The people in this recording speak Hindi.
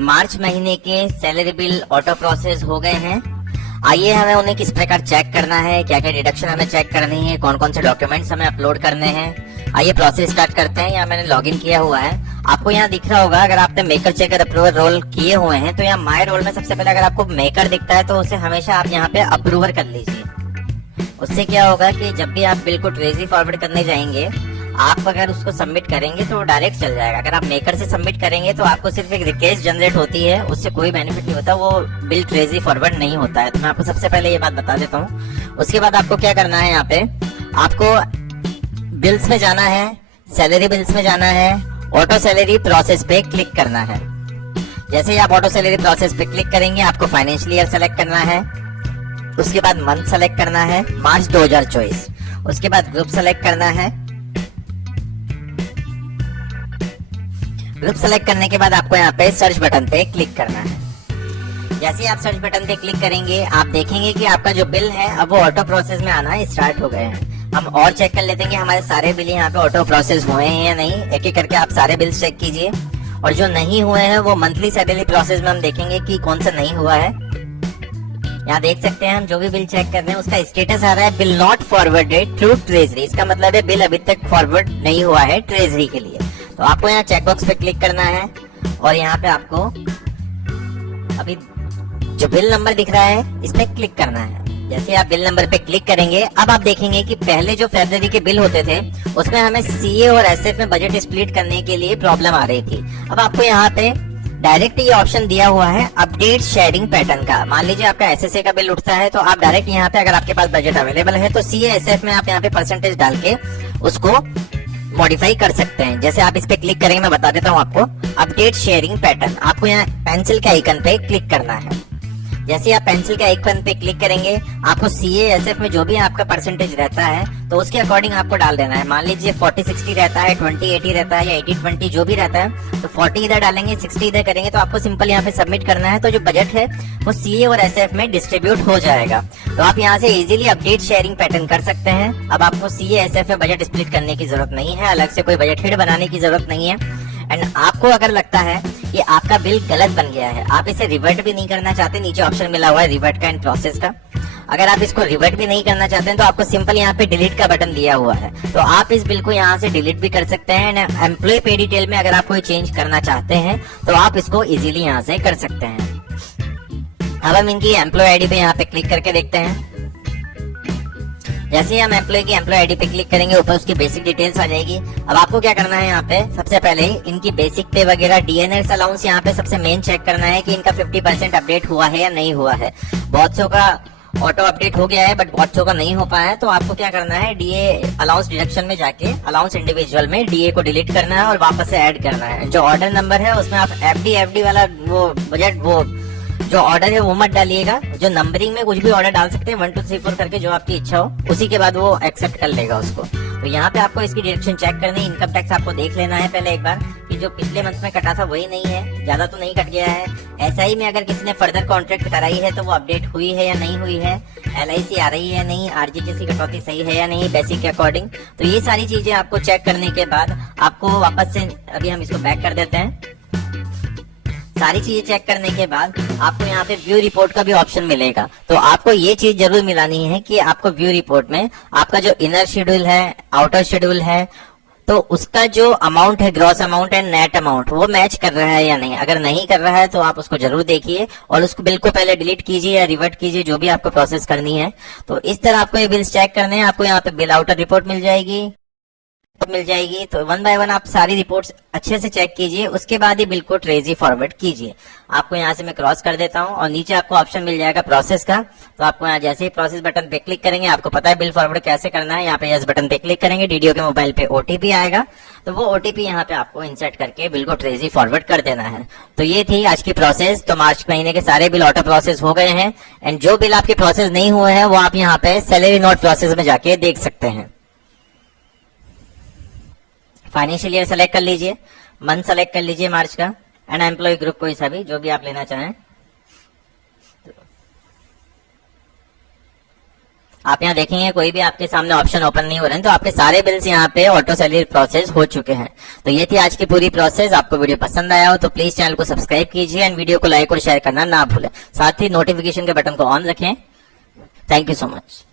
मार्च महीने के सैलरी बिल ऑटो प्रोसेस हो गए हैं। आइए हमें उन्हें किस प्रकार चेक करना है, क्या क्या डिडक्शन हमें चेक करनी है, कौन कौन से डॉक्यूमेंट्स हमें अपलोड करने हैं। आइए प्रोसेस स्टार्ट करते हैं। यहाँ मैंने लॉगिन किया हुआ है, आपको यहाँ दिख रहा होगा। अगर आपने मेकर चेकर अप्रूवर रोल किए हुए हैं तो यहाँ माई रोल में सबसे पहले अगर आपको मेकर दिखता है तो उसे हमेशा आप यहाँ पे अप्रूवर कर लीजिए। उससे क्या होगा कि जब भी आप बिल को ट्रेजरी फॉरवर्ड करने जाएंगे, आप अगर उसको सबमिट करेंगे तो डायरेक्ट चल जाएगा। अगर आप मेकर से सबमिट करेंगे तो आपको सिर्फ एक रिक्वेस्ट जनरेट होती है, उससे कोई बेनिफिट नहीं होता, वो बिल ट्रेजरी फॉरवर्ड नहीं होता है। तो मैं आपको सबसे पहले ये बात बता देता हूँ। उसके बाद आपको क्या करना है, यहाँ पे आपको बिल्स में जाना है, सैलरी बिल्स में जाना है, ऑटो सैलरी प्रोसेस पे क्लिक करना है। जैसे ही आप ऑटो सैलरी प्रोसेस पे क्लिक करेंगे, आपको फाइनेंशियल ईयर सेलेक्ट करना है। उसके बाद मंथ सेलेक्ट करना है, मार्च 2024। उसके बाद ग्रुप सेलेक्ट करना है। ग्रुप सेलेक्ट करने के बाद आपको यहाँ पे सर्च बटन पे क्लिक करना है। जैसे ही आप सर्च बटन पे क्लिक करेंगे, आप देखेंगे कि आपका जो बिल है अब वो ऑटो प्रोसेस में आना स्टार्ट हो गए हैं। हम और चेक कर लेते हैं कि हमारे सारे बिल यहाँ पे ऑटो प्रोसेस हुए हैं या नहीं। एक एक करके आप सारे बिल्स चेक कीजिए, और जो नहीं हुए हैं वो मंथली सैलरी प्रोसेस में हम देखेंगे कि कौन सा नहीं हुआ है। यहाँ देख सकते हैं हम जो भी बिल चेक कर रहे हैं उसका स्टेटस आ रहा है bill not forwarded through treasury. इसका मतलब है बिल अभी तक फॉरवर्ड नहीं हुआ है ट्रेजरी के लिए। तो आपको यहाँ चेकबॉक्स पे क्लिक करना है, और यहाँ पे आपको अभी जो बिल नंबर दिख रहा है इस पे क्लिक करना है। जैसे आप बिल नंबर पे क्लिक करेंगे, अब आप देखेंगे कि पहले जो फरवरी के बिल होते थे उसमें हमें सीए और एसएफ में बजट स्प्लिट करने के लिए प्रॉब्लम आ रही थी। अब आपको यहाँ पे डायरेक्ट ये ऑप्शन दिया हुआ है अपडेट शेयरिंग पैटर्न का। मान लीजिए आपका एसएसए का बिल उठता है तो आप डायरेक्ट यहाँ पे, अगर आपके पास बजट अवेलेबल है तो सीए एसएफ में आप यहाँ पे परसेंटेज डाल के उसको मॉडिफाई कर सकते हैं। जैसे आप इस पे क्लिक करेंगे, मैं बता देता हूँ आपको। अपडेट शेयरिंग पैटर्न, आपको यहाँ पेंसिल के आइकन पे क्लिक करना है। जैसे आप पेंसिल के आइकन पे क्लिक करेंगे, आपको सीए एसएफ में जो भी आपका परसेंटेज रहता है तो उसके अकॉर्डिंग आपको डाल देना है। मान लीजिए 40-60 रहता है, 20-80 रहता है, या 80-20 जो भी रहता है, तो 40 इधर डालेंगे, 60 इधर करेंगे, तो आपको सिंपल यहाँ पे सबमिट करना है। तो जो बजट है वो सीए और एसएफ में डिस्ट्रीब्यूट हो जाएगा। तो आप यहाँ से इजीली अपडेट शेयरिंग पैटर्न कर सकते हैं। अब आपको सीए एसएफ में बजट स्प्लिट करने की जरूरत नहीं है, अलग से कोई बजट शीट बनाने की जरूरत नहीं है। एंड आपको अगर लगता है कि आपका बिल गलत बन गया है, आप इसे रिवर्ट भी नहीं करना चाहते, नीचे ऑप्शन मिला हुआ है रिवर्ट का एंड प्रोसेस का। अगर आप इसको रिवर्ट भी नहीं करना चाहते हैं तो आपको सिंपल यहाँ पे डिलीट का बटन दिया हुआ है, तो आप इस बिल को यहाँ से डिलीट भी कर सकते हैं। एंड एम्प्लॉय पे डिटेल में अगर आप कोई चेंज करना चाहते हैं तो आप इसको इजीली यहाँ से कर सकते हैं। अब हम इनकी एम्प्लॉय आईडी पे यहाँ पे क्लिक करके देखते हैं। जैसे ही हम एम्प्लॉय की एम्प्लॉय आईडी पे क्लिक करेंगे, ऊपर उसकी बेसिक डिटेल्स आ जाएगी। अब आपको क्या करना है, यहाँ पे सबसे पहले इनकी बेसिक पे वगैरह डीएनएस अलाउंस यहाँ पे सबसे मेन चेक करना है कि इनका 50% अपडेट हुआ है या नहीं हुआ है। बहुत सौ का ऑटो अपडेट हो गया है बट बहुत सौ का नहीं हो पाया है, तो आपको क्या करना है, डीए अलाउंस डिडक्शन में जाके अलाउंस इंडिविजुअल में डीए को डिलीट करना है और वापस से ऐड करना है। जो ऑर्डर नंबर है उसमें आप एफडी वाला वो बजट वो जो ऑर्डर है वो मत डालिएगा। जो नंबरिंग में कुछ भी ऑर्डर डाल सकते हैं, 1 2 3 4 करके जो आपकी इच्छा हो, उसी के बाद वो एक्सेप्ट कर लेगा उसको। तो यहाँ पे आपको इसकी डिडक्शन चेक करनी है। इनकम टैक्स आपको देख लेना है पहले एक बार कि जो पिछले मंथ में कटा था वही नहीं है, ज्यादा तो नहीं कट गया है। एसआई में अगर किसी ने फर्दर कॉन्ट्रैक्ट कराई है तो वो अपडेट हुई है या नहीं हुई है, एलआईसी आ रही है या नहीं, आरजीटीसी कटौती सही है या नहीं बेसिक के अकॉर्डिंग। तो ये सारी चीजें आपको चेक करने के बाद आपको वापस से, अभी हम इसको बैक कर देते हैं। सारी चीजें चेक करने के बाद आपको यहाँ पे व्यू रिपोर्ट का भी ऑप्शन मिलेगा। तो आपको ये चीज जरूर मिलानी है कि आपको व्यू रिपोर्ट में आपका जो इनर शेड्यूल है, आउटर शेड्यूल है, तो उसका जो अमाउंट है, gross amount and net amount, वो मैच कर रहा है या नहीं। अगर नहीं कर रहा है तो आप उसको जरूर देखिए और उसको बिल को पहले डिलीट कीजिए या रिवर्ट कीजिए, जो भी आपको प्रोसेस करनी है। तो इस तरह आपको ये बिल्स चेक करने हैं। आपको यहाँ पे बिल आउटर रिपोर्ट मिल जाएगी। तो 1 बाय 1 आप सारी रिपोर्ट्स अच्छे से चेक कीजिए, उसके बाद ही बिल को ट्रेजरी फॉरवर्ड कीजिए। आपको यहाँ से मैं क्रॉस कर देता हूँ और नीचे आपको ऑप्शन मिल जाएगा प्रोसेस का। तो आपको यहाँ जैसे ही प्रोसेस बटन पे क्लिक करेंगे, आपको पता है बिल फॉरवर्ड कैसे करना है। यहाँ पे यस बटन पे क्लिक करेंगे, डीडीओ के मोबाइल पे ओटीपी आएगा, तो वो ओटीपी यहाँ पे आपको इंसर्ट करके बिल को ट्रेजरी फॉरवर्ड कर देना है। तो ये थी आज की प्रोसेस। तो मार्च महीने के सारे बिल ऑटो प्रोसेस हो गए हैं। एंड जो बिल आपके प्रोसेस नहीं हुए हैं वो आप यहाँ पे सैलरी नोट प्रोसेस में जाके देख सकते हैं। फाइनेंशियल ईयर सेलेक्ट कर लीजिए, मंथ सेलेक्ट कर लीजिए मार्च का, एंड एम्प्लॉय ग्रुप कोई सा भी जो भी आप लेना चाहें। आप यहाँ देखेंगे कोई भी आपके सामने ऑप्शन ओपन नहीं हो रहे हैं, तो आपके सारे बिल्स यहाँ पे ऑटो सैलरी प्रोसेस हो चुके हैं। तो ये थी आज की पूरी प्रोसेस। आपको वीडियो पसंद आया हो तो प्लीज चैनल को सब्सक्राइब कीजिए एंड वीडियो को लाइक और शेयर करना ना भूलें। साथ ही नोटिफिकेशन के बटन को ऑन रखें। Thank you so much.